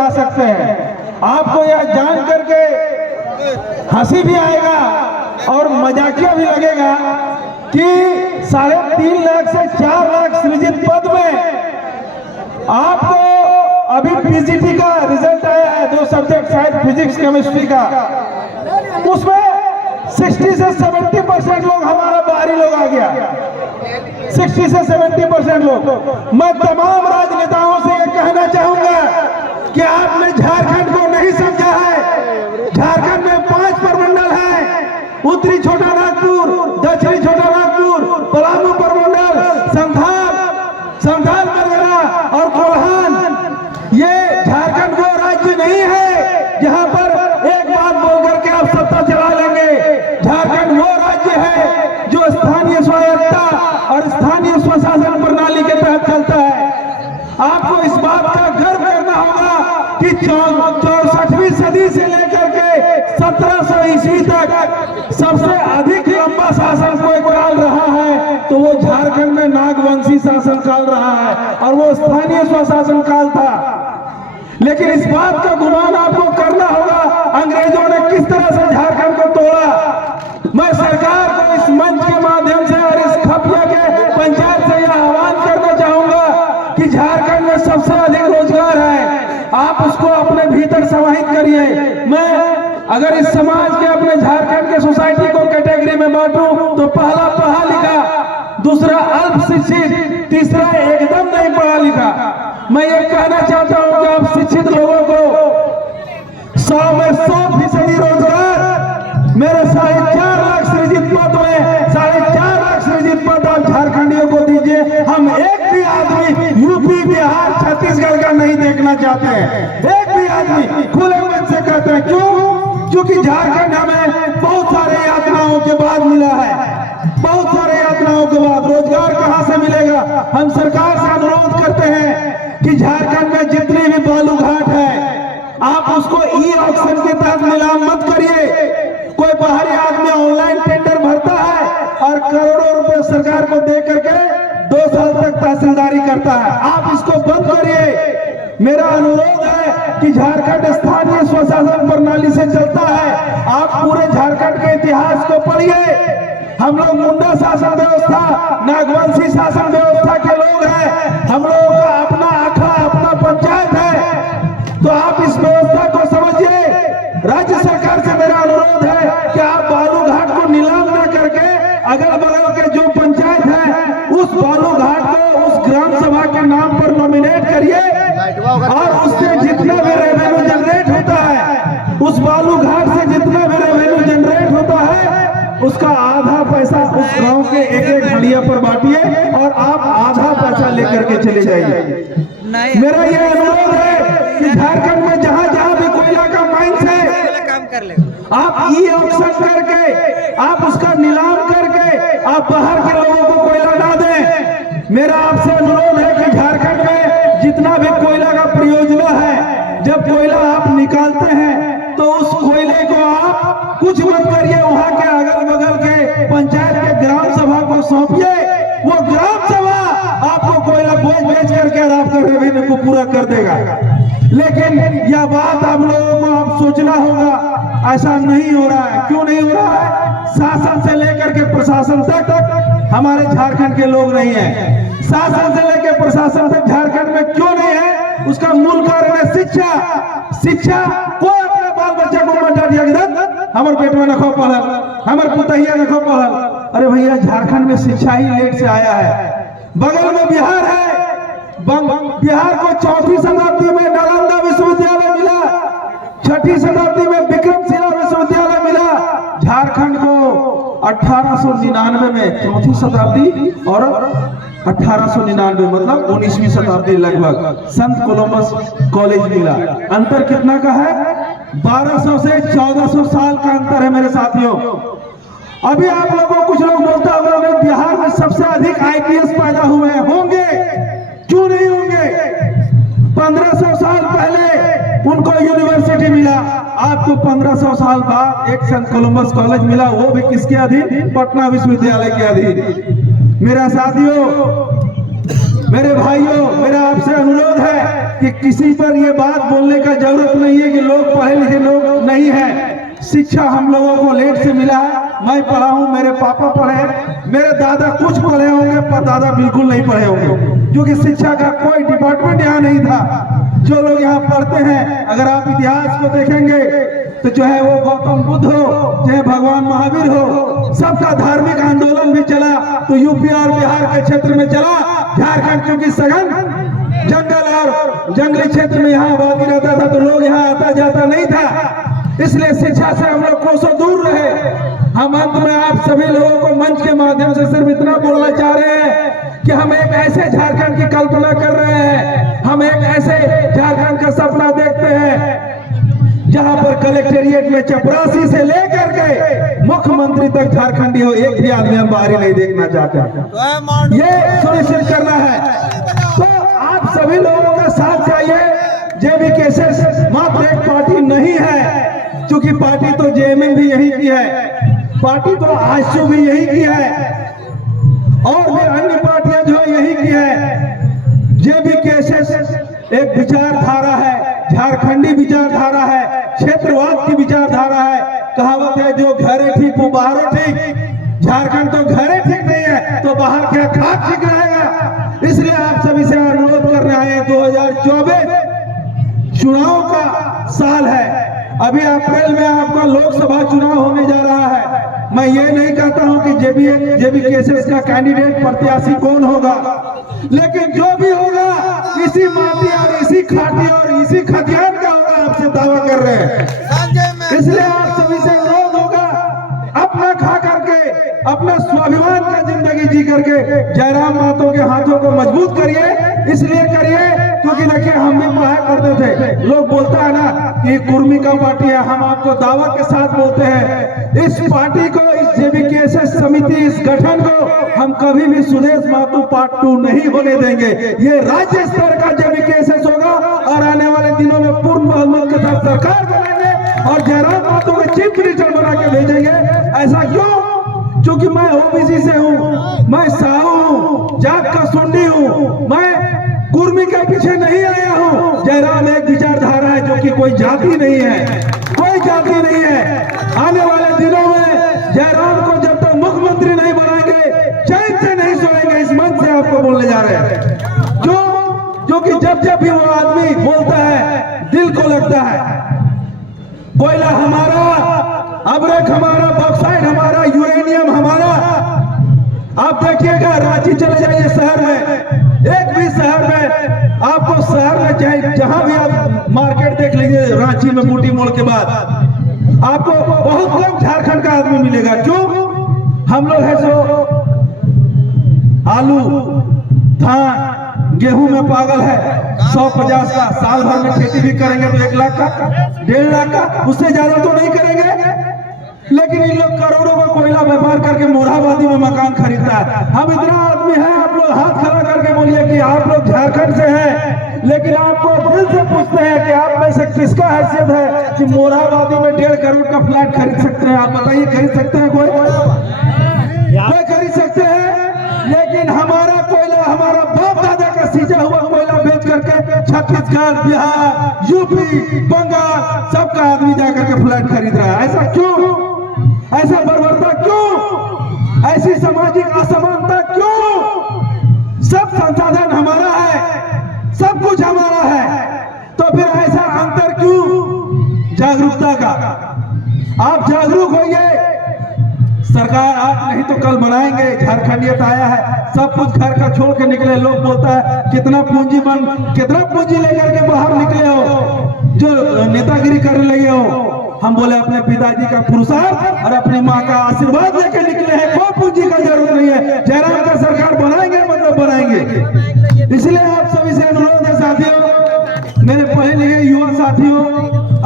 जा सकते हैं। आपको यह जान करके हंसी भी आएगा और मजाकिया भी लगेगा कि 3.5 लाख से 4 लाख सृजित पद में आपको अभी पीजीटी का रिजल्ट आया है, 2 सब्जेक्ट शायद फिजिक्स केमिस्ट्री का, उसमें 60 से 70% लोग हमारा बाहरी लोग आ गया, 60 से 70% लोग। मैं तमाम राजनेताओं से ये कहना चाहूंगा कि आपने झारखंड को नहीं समझा है। झारखंड में 5 प्रमंडल है, उत्तरी छोटा नागपुर, दक्षिणी छोटा नागपुर, पलामू प्रमंडल, संथाल परगना और कोल्हान। ये झारखंड वो राज्य नहीं है जहां पर एक बात बोल करके आप सत्ता चला लेंगे। झारखंड वो राज्य है जो स्थानीय स्वायत्ता और स्थानीय स्वशासन प्रणाली के तहत चलता है। आपको इस बात का गर्व करना होगा कि 64वीं सदी से लेकर के 1700 ईस्वी तक सबसे अधिक लंबा शासन कोई काल रहा है तो वो झारखंड में नागवंशी शासन काल रहा है और वो स्थानीय स्वशासन काल था। लेकिन इस बात का गुमान आपको करना होगा अंग्रेजों ने किस तरह से झारखंड को तोड़ा। मैं सरकार को इस मंच के माध्यम से और इस खपिया के पंचायत से यह आह्वान करना चाहूंगा कि झारखंड में सबसे अधिक रोजगार है, आप उसको अपने भीतर समाहित करिए। मैं अगर इस समाज के अपने झारखंड के सोसाइटी को कैटेगरी में बांटूं तो पहला पढ़ा लिखा, दूसरा अल्प शिक्षित, तीसरा एकदम नहीं पढ़ा लिखा। मैं ये कहना चाहता हूं कि आप शिक्षित लोगों को 100 में 100% रोजगार, मेरे 4.5 लाख सृजित पद में 4.5 लाख सृजित पद आप झारखंडियों को दीजिए। हम एक भी आदमी यूपी, बिहार, छत्तीसगढ़ का नहीं देखना चाहते हैं। एक भी आदमी खुले मन से कहते हैं। क्यों? क्योंकि झारखंड हमें बहुत सारे यातनाओं के बाद मिला है, बहुत सारे यातनाओं के बाद। रोजगार कहां से मिलेगा? हम सरकार से अनुरोध करते हैं कि झारखंड में जितने भी बालू घाट है आप उसको ई ऑक्शन के तहत नीलाम मत करिए। कोई बाहरी आदमी ऑनलाइन टेंडर भरता है और करोड़ों रुपए सरकार को दे करके 2 साल तक तहसीलदारी करता है। आप इसको बंद करिए। मेरा अनुरोध है कि झारखंड स्थानीय स्वशासन प्रणाली से चलता है। आप पूरे झारखंड के इतिहास को पढ़िए। हम लोग मुंडा शासन व्यवस्था, नागवंशी शासन व्यवस्था के लोग हैं। हम लोगों का अपना आखड़ा, अपना पंचायत है। तो आप इस व्यवस्था को समझिए। राज्य सरकार से मेरा अनुरोध है कि आप बालू घाट को नीलाम न करके अगल बगल के जो पंचायत है उस बालू घाट को उस ग्राम सभा के नाम पर नॉमिनेट करिए और उससे जितना भी रेवेन्यू जनरेट होता है, उस बालू घाट से जितना भी रेवेन्यू जनरेट होता है उसका आधा पैसा उस गांव के एक हड़िया पर बांटिए और आप आधा पैसा लेकर के चले जाइए। मेरा यह अनुरोध है कि झारखंड में जहां जहां भी कोयला का माइंस है आप ई ऑक्शन करके, आप उसका नीलाम करके आप बाहर के लोगों को कोयला ना दें। मेरा आपसे अनुरोध है कि झारखंड में जितना भी कोयला का प्रयोजन है, जब कोयला आप निकालते हैं तो उस कोयले को आप कुछ मत करिए, वहां के अगल बगल के पंचायत के ग्राम सभा को सौंपिए। वो ग्राम सभा आपको कोयला बेच करके और आपका रेवेन्यू को पूरा कर देगा। लेकिन यह बात आप लोगों को आप सोचना होगा, ऐसा नहीं हो रहा है। क्यों नहीं हो रहा है? शासन से लेकर के प्रशासन तक हमारे झारखंड के लोग नहीं है। शासन से लेकर प्रशासन तक झारखंड में क्यों नहीं है? उसका मूल कारण है शिक्षा। शिक्षा कोई अपने बाल बच्चा को मत डांटिए, हमारे पेट में नखो पढ़ल, हमारे पुतहिया नखो पढ़ल। अरे भैया, झारखंड में शिक्षा ही लेट से आया है। बगल में बिहार है, बिहार को 4वीं शताब्दी में नालंदा विश्वविद्यालय मिला, 6वीं शताब्दी में विक्रमशिला विश्वविद्यालय मिला। झारखंड को 1899 में 4वीं शताब्दी और 1899 मतलब 19वीं शताब्दी लगभग संत कोलंबस कॉलेज मिला। अंतर कितना का है? 1200 से 1400 साल का अंतर है मेरे साथियों। अभी आप लोगों कुछ लोग बोलता होगा बिहार में सबसे अधिक आईपीएस पैदा हुए होंगे। क्यों नहीं होंगे? 1500 साल पहले उनको यूनिवर्सिटी मिला, आपको 1500 साल बाद एक संत कोलंबस कॉलेज मिला, वो भी किसके अधीन? पटना विश्वविद्यालय के अधीन। मेरा साथियों, मेरे भाइयों, मेरा आपसे अनुरोध है कि किसी पर ये बात बोलने का जरूरत नहीं है कि लोग पढ़े लिखे लोग नहीं है। शिक्षा हम लोगों को लेट से मिला है। मैं पढ़ा हूँ, मेरे पापा पढ़े, मेरे दादा कुछ पढ़े होंगे पर दादा बिल्कुल नहीं पढ़े होंगे, क्योंकि शिक्षा का कोई डिपार्टमेंट यहाँ नहीं था। जो लोग यहाँ पढ़ते हैं, अगर आप इतिहास को देखेंगे तो जो है वो गौतम बुद्ध हो, चाहे भगवान महावीर हो, सबका धार्मिक आंदोलन भी चला तो यूपी और बिहार के क्षेत्र में चला। झारखंड क्योंकि सघन जंगल और जंगली क्षेत्र में यहाँ आबादी रहता था तो लोग यहाँ आता जाता नहीं था, इसलिए शिक्षा से हम लोग कोसों दूर रहे। हम अंत में आप सभी लोगों को मंच के माध्यम से सिर्फ इतना बोलना चाह रहे हैं कि हम एक ऐसे झारखंड की कल्पना कर रहे हैं, हम एक ऐसे झारखंड का सपना देखते हैं जहां पर कलेक्टेरिएट में चपरासी से लेकर के मुख्यमंत्री तक झारखंडी हो, एक भी आदमी हम बाहरी नहीं देखना चाहते हैं। ये सुनिश्चित करना है। तो आप सभी लोगों का साथ चाहिए। जेबीकेएसएस मात्र एक पार्टी नहीं है, क्योंकि पार्टी तो जेएमएम भी यही की है, पार्टी तो आजसू भी यही की है, और भी अन्य पार्टियां जो यही की है। जेबीकेएसएस एक विचारधारा है, झारखंडी विचारधारा है, क्षेत्रवाद की विचारधारा है। कहावत है जो घरे ठीक वो बाहरों ठीक। झारखंड तो घरे ठीक नहीं है तो बाहर क्या खाक ठीक रहेगा। इसलिए आप सभी से अनुरोध करने आए हैं, 2024 चुनाव का साल है। अभी अप्रैल में आपका लोकसभा चुनाव होने जा रहा है। मैं ये नहीं कहता हूं कि जेबीकेएसएस का कैंडिडेट प्रत्याशी कौन होगा, लेकिन जो भी होगा इसी माटी और इसी खाटी और इसी खतियान का होगा, आपसे दावा कर रहे हैं। इसलिए आप सभी से अनुरोध होगा, अपना खा करके अपना स्वाभिमान का जिंदगी जी करके जयराम महतो के हाथों को मजबूत करिए। इसलिए करिए क्योंकि देखिए हम भी पढ़ाई करते थे, लोग बोलता है ना कि कुर्मी का पार्टी है, हम आपको दावा के साथ बोलते हैं इस पार्टी को, इस जेबीकेएसएस समिति, इस गठन को हम कभी भी सुदेश महतो पार्ट 2 नहीं होने देंगे। ये राज्य स्तर का जेबीकेएसएस होगा और आने वाले दिनों में पूर्ण बहुमत के साथ सरकार बनाएंगे और जयराम महतो को चीफ मिनिस्टर बना के भेजेंगे। ऐसा क्यों? क्योंकि मैं ओबीसी से हूँ, मैं साहू हूँ, जाट का सुंडी हूँ, मैं कुर्मी के पीछे नहीं आया हूँ। जयराम एक विचारधारा है जो कि कोई जाति नहीं है, कोई जाति नहीं है। आने वाले दिनों में जयराम को जब तक मुख्यमंत्री नहीं बनाएंगे चैन से नहीं सोएंगे, इस मंच से आपको बोलने जा रहे हैं। जो कि जब जब भी वो आदमी बोलता है दिल को लगता है। कोयला हमारा, अब्रक हमारा, बॉक्साइट हमारा, यूरेनियम हमारा। आप देखिएगा रांची चले जाइए शहर में, एक भी शहर में आपको, शहर में चाहे जहां भी आप मार्केट देख लीजिए, रांची में बूटी मोड़ के बाद आपको बहुत कम झारखंड का आदमी मिलेगा। क्यों? हम लोग है सो आलू, धान, गेहूं में पागल है, 150 का साल भर में खेती भी करेंगे तो 1 लाख का, 1.5 लाख का, उससे ज्यादा तो नहीं करेंगे। लेकिन इन लोग करोड़ों का कोयला व्यापार करके मोरहाबादी में मकान खरीदता है। हम इतना आदमी है, आप लोग हाथ खड़ा करके बोलिए कि आप लोग झारखंड से हैं, लेकिन आपको दिल से पूछते हैं कि आप में से किसका हैसियत है कि मोरहाबादी में 1.5 करोड़ का फ्लैट खरीद सकते हैं? आप बताइए, खरीद सकते हैं? कोई खरीद सकते हैं? लेकिन हमारा कोयला, हमारा बाप दादा का सींचा हुआ कोयला बेच करके छत्तीसगढ़, बिहार, यूपी, बंगाल सबका आदमी जाकर के फ्लैट खरीद रहा है। ऐसा क्यों? ऐसा बर्बरता क्यों? ऐसी सामाजिक असमानता क्यों? सब संसाधन हमारा है, सब कुछ हमारा है, तो फिर ऐसा अंतर क्यों? जागरूकता का। आप जागरूक होइए। सरकार आज नहीं तो कल बनाएंगे। झारखंडियत आया है, सब कुछ घर का छोड़ के निकले। लोग बोलता है कितना पूंजी लेकर के बाहर निकले हो, जो नेतागिरी करने लगे हो। हम बोले अपने पिताजी का पुरुषार्थ और अपनी माँ का आशीर्वाद लेकर निकले हैं, कोई पूंजी का जरूरत नहीं है। जयराम का सरकार बनाएंगे मतलब बनाएंगे। इसलिए आप सभी से अनुरोध है साथियों, मेरे पढ़े लिखे युवा साथियों,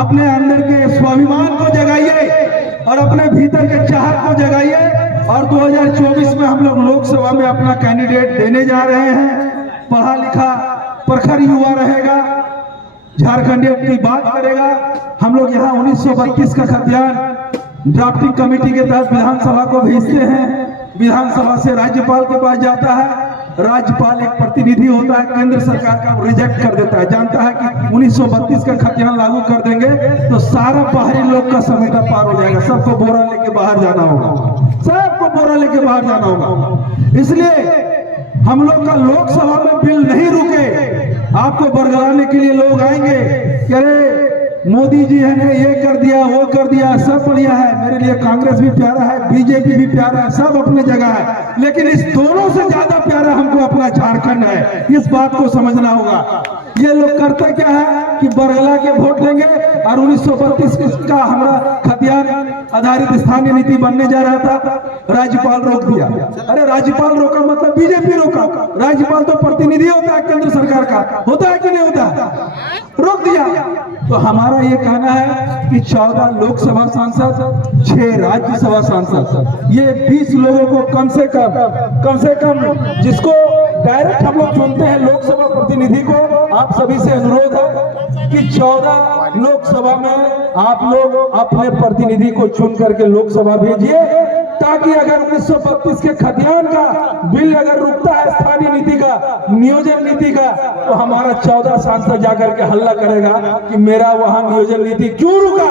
अपने अंदर के स्वाभिमान को जगाइए और अपने भीतर के चाहत को जगाइए। और 2024 में हम लोग लोकसभा में अपना कैंडिडेट देने जा रहे हैं। पढ़ा लिखा प्रखर युवा रहेगा, झारखंडियों की बात करेगा। हम लोग यहाँ 1932 का खतियान ड्राफ्टिंग कमेटी के तहत विधानसभा को भेजते हैं, विधानसभा से राज्यपाल के पास जाता है, राज्यपाल एक प्रतिनिधि होता है केंद्र सरकार का, रिजेक्ट कर देता है, जानता है कि 1932 का खतियान लागू कर देंगे तो सारा बाहरी लोग का समेटा पार हो जाएगा, सबको बोरा लेके बाहर जाना होगा, सबको बोरा लेके बाहर जाना होगा। इसलिए हम लोग का लोकसभा में बिल नहीं रुके, आपको बरगलाने के लिए लोग आएंगे कि अरे मोदी जी ने ये कर दिया वो कर दिया, सब बढ़िया है, मेरे लिए कांग्रेस भी प्यारा है, बीजेपी भी प्यारा है, सब अपने जगह है, लेकिन इस दोनों से ज्यादा प्यारा हमको अपना झारखंड है, इस बात को समझना होगा। ये लोग करते क्या है कि बरगला के वोट लेंगे और 1932 का हमारा खतियान आधारित स्थानीय नीति बनने जा रहा था, राज्यपाल रोक दिया। अरे राज्यपाल रोका मतलब बीजेपी रोका, राज्यपाल तो प्रतिनिधि होता है केंद्र सरकार का, होता है कि नहीं होता, रोक दिया। तो हमारा ये कहना है कि 14 लोकसभा सांसद, 6 राज्यसभा सांसद, ये 20 लोगों को कम से कम जिसको डायरेक्ट हम लोग चुनते हैं लोकसभा प्रतिनिधि को, आप सभी से अनुरोध है कि 14 लोकसभा में आप लोग अपने प्रतिनिधि को चुन करके लोकसभा भेजिए, ताकि अगर 1932 के खतियान का बिल अगर रुकता है स्थानीय नीति का, नियोजन नीति का, तो हमारा 14 सांसद जाकर के हल्ला करेगा कि मेरा वहां नियोजन नीति क्यों रुका।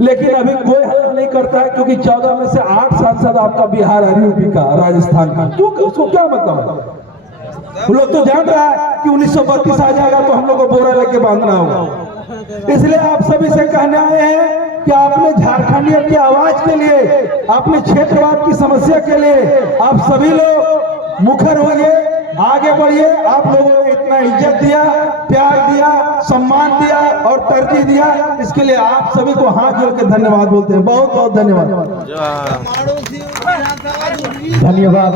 लेकिन अभी कोई हल्ला नहीं करता है, क्योंकि 14 में से 8 सांसद आपका बिहार और यूपी का, राजस्थान का, क्यों, उसको क्या मतलब है? वो लोग तो जान रहा है कि 1932 आ जाएगा तो हम लोग को बोरा लेके बांधना होगा। इसलिए आप सभी से कहने आए हैं कि आपने झारखंडियों की आवाज के लिए, अपने क्षेत्रवाद की समस्या के लिए आप सभी लोग मुखर होइए, आगे बढ़िए। आप लोगों ने इतना इज्जत दिया, प्यार दिया, सम्मान दिया और तरजीह दिया, इसके लिए आप सभी को हाथ जोड़ के धन्यवाद बोलते हैं। बहुत बहुत धन्यवाद। धन्यवाद।